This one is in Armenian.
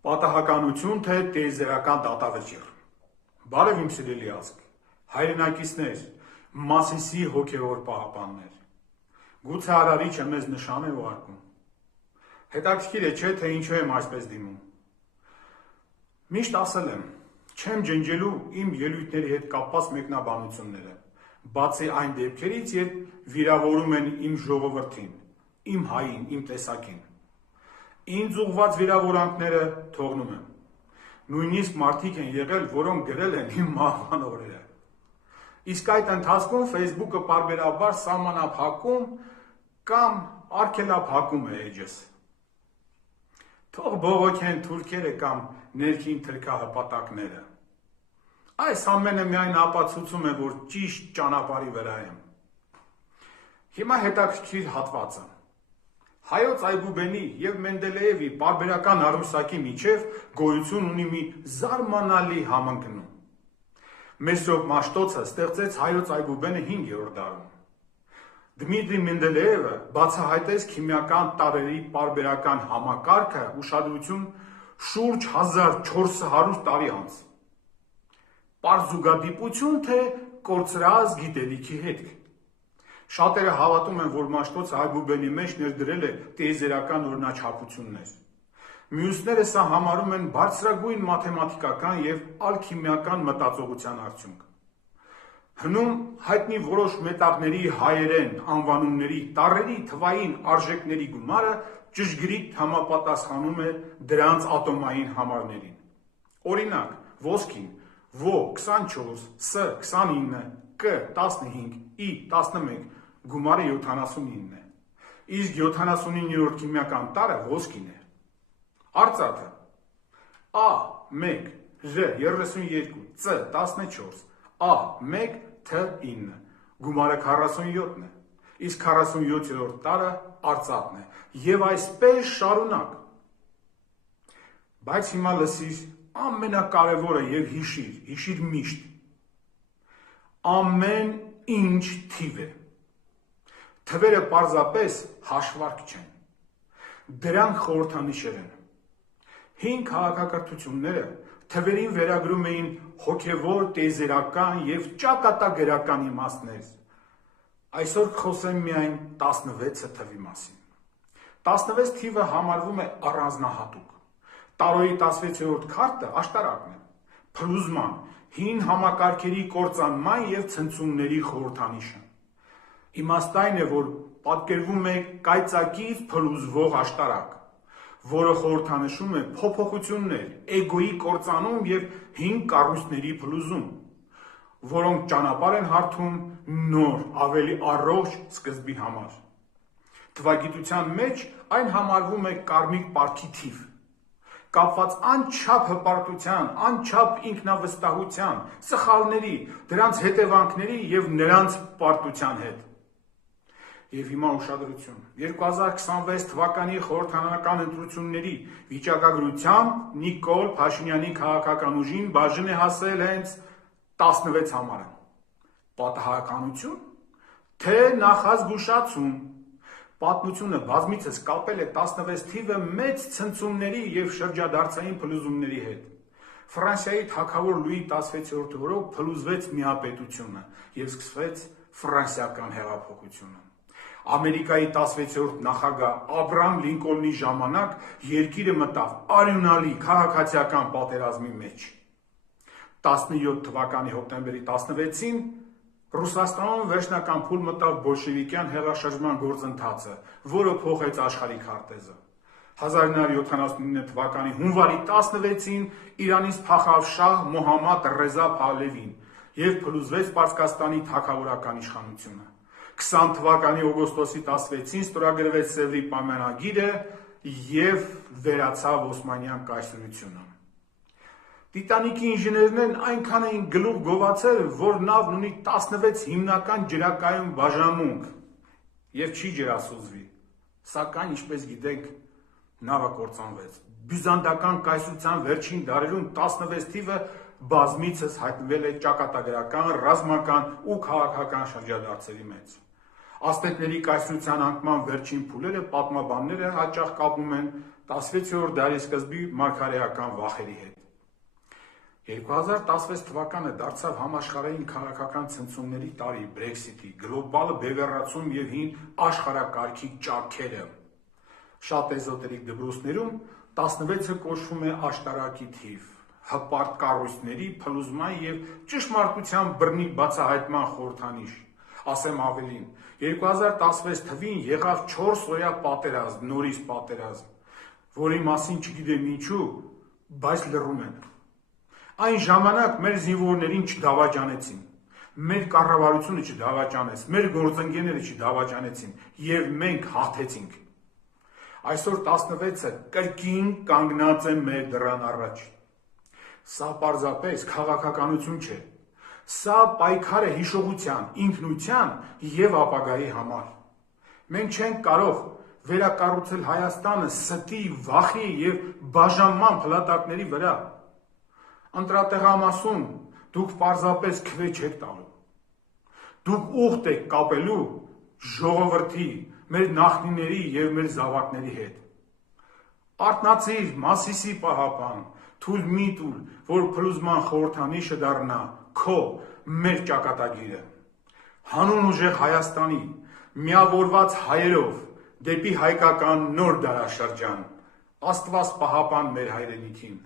Պատահականություն թե տիեզերական դատավճիռ։ Բարև իմ սիրելի ազգ, հայրենակիցներ, Մասիսի հոգևոր պահապաններ։ Գուցե արարիչը մեզ նշան է ուղարկում։ Հետաքրքիր է, չէ, թե ինչու եմ այսպես դիմում։ Միշտ ասել եմ, չեմ ջնջելու իմ ելույթների հետ կապված մեկնաբանությունները, բացի այն դեպքերից, երբ վիրավորում են իմ ժողովրդին, իմ հային, իմ տեսակին։ Ինձ ուղված վիրավորանքները թողնում եմ։ Նույնիսկ մարդիկ են եղել, որոնք գրել են իմ մահվան օրերը։ Իսկ այդ ընթացքում Facebook-ը պարբերաբար սահմանափակում կամ արգելափակում է էջս։ Թող բողոքեն թուրքերը կամ ներքին թրքահպատակները։ Այս ամենը միայն ապացուցում է, որ ճիշտ ճանապարհի վրա եմ։ Հիմա հետաքրքիր հատվածը։ Հայոց Այբուբենի և Մենդելեևի պարբերական առուսակի միջև գոյություն ունի մի զարմանալի համընկնում։ Մեսրոպ Մաշտոցը ստեղծեց Հայոց Այբուբենը 5-րդ դարում։ Դմիտրի Մենդելեևը բացահայտեց քիմիական տարրերի պարբերական համակարգը ուշադրություն շուրջ 1400 տարի անց։ Պարզուգադիպություն, թե կորցրած գիտելիքի հետք։ Շատերը հավատում են, որ Մաշտոցը Այբուբենի մեջ ներդրել է տիեզերական օրինաչափություններ։ Մյուսները սա համարում են բարձրագույն մաթեմատիկական և ալքիմիական մտածողության արդյունք։ Հնում հայտնի որոշ մետաղների հայերեն անվանումների տառերի թվային արժեքների գումարը ճշգրիտ համապատասխանում է դրանց ատոմային համարներին։ Օրինակ, ոսկին Ո 24, Ս 29, Կ 15, I 11 գումարը 79 է, իսկ 79-րդ քիմիական տարրը ոսկին է։ Արծաթը A1, Ր 32, Ց 14, A1, Თ 9 գումարը 47 է, իսկ 47-րդ տարրը արծաթն է, և այսպես շարունակ։ Բայց հիմա լսիր ամենակարևորը և հիշիր միշտ։ Ամեն ինչ թիվ է։ Թվերը պարզապես հաշվարկ չեն։ Դրանք խորհրդանիշեր են։ Հին քաղաքակրթությունները թվերին վերագրում էին հոգևոր, տիեզերական և ճակատագրական իմաստներ։ Այսօր կխոսեմ միայն 16 թվի մասին։ 16 թիվը համարվում է առանձնահատուկ։ Տարոյի 16-րդ քարտը աշտարակն է, փլուզման, հին համակարգերի կործանման և ցնցումների խորհրդանիշը։ Իմաստն այն է, որ պատկերվում է կայծակից փլուզվող աշտարակ, որը խորհրդանշում է փոփոխություններ, էգոյի կործանում և հին կառույցների փլուզում, որոնք ճանապարհ են հարթում նոր, ավելի առողջ սկզբի համար։ Թվագիտության մեջ այն համարվում է կարմիկ պարքի թիվ, կապված անչափ հպարտության, անչափ ինքնավստահության, սխալների, դրանց հետևանքների և նրանց պարտության հետ։ Եվ հիմա ուշադրություն, 2026 թվականի խորհրդարանական ընտրությունների վիճակագրությամբ Նիկոլ Փաշինյանի քաղաքական ուժին բաժին է հասել հենց 16 համարը։ Պատահականություն, թե նախազգուշացում։ Պատմությունը բազմիցս կապել է 16 թիվը մեծ ցնցումների և շրջադարձային փլուզումների հետ։ Ֆրանսիայի թագավոր Լուի 16-րդի օրոք փլուզվեց միապետությունը և սկսվեց ֆրանսիական հեղափոխությունը։ Ամերիկայի 16-րդ նախագահ Աբրահամ Լինկոլնի ժամանակ երկիրը մտավ արյունալի քաղաքացիական պատերազմի մեջ։ 17 թվականի հոկտեմբերի 16-ին Ռուսաստանում վերջնական փուլ մտավ բոլշևիկյան հեղաշրջման գործընթացը, որը փոխեց աշխարհի քարտեզը։ 1979 թվականի հունվարի 16-ին Իրանից փախավ շահ Մոհամմադ Ռեզա Փահլևին և փլուզվեց Պարսկաստանի թագավորական իշխանությունը։ 20 թվականի օգոստոսի 16-ին ստորագրվեց Սևրի պայմանագիրը և վերացավ Օսմանյան կայսրությունը։ Տիտանիկի ինժեներներն այնքան էին գլուխ գովացել, որ նավն ունի 16 հիմնական ջրակայուն բաժանմունք և չի ջրասուզվի, սակայն, ինչպես գիտենք, նավը կործանվեց։ Բյուզանդական կայսրության վերջին դարերում 16 թիվը բազմիցս հայտնվել է ճակատագրական, ռազմական ու քաղաքական շրջադարձերի մեջ։ Ազտեկների կայսրության անկման վերջին փուլերը պատմաբանները հաճախ կապում են 16-րդ դարի սկզբի մարգարեական վախերի հետ։ 2016 թվականը դարձավ համաշխարհային քաղաքական ցնցումների տարի, Brexit-ի, գլոբալ բևեռացում եւ հին աշխարհակարգի ճաքերը։ Շատ էզոտերիկ դպրոցներում 16-ը կոչվում է աշտարակի թիվ, հպարտ կառույցների փլուզման եւ ճշմարտության բռնի բացահայտման խորհրդանիշ։ Ասեմ ավելին, 2016 թվին եղավ 4 օրյա պատերազմ, նորից պատերազմ, որի մասին չգիտեմ ինչու, բայց լռում են։ Այն ժամանակ մեր զինվորներին չդավաճանեցին, մեր կառավարությունը չդավաճանեց, մեր գործընկերները չդավաճանեցին եւ մենք հաղթեցինք։ Այսօր 16-ը կրկին կանգնած է մեր դռան առաջ։ Սա պարզապես քաղաքականություն չէ։ Սա պայքար է հիշողության, ինքնության եւ ապագայի համար։ Մենք չենք կարող վերակառուցել Հայաստանը ստի, վախի եւ բաժանման փլատակների վրա։ Ընտրատեղամասում դուք պարզապես քվե չեք տալու։ Դուք ուխտ եք կապելու ժողովրդի, մեր նախնիների եւ մեր զավակների հետ։ Արթնացիր, Մասիսի պահապան, թույլ մի տուր, որ փլուզման խորհրդանիշը դառնա քո մեր ճակատագիրը։ Հանուն ուժեղ Հայաստանի, միավորված հայերով, դեպի հայկական նոր դարաշրջան, Աստված պահապան մեր հայրենիքին։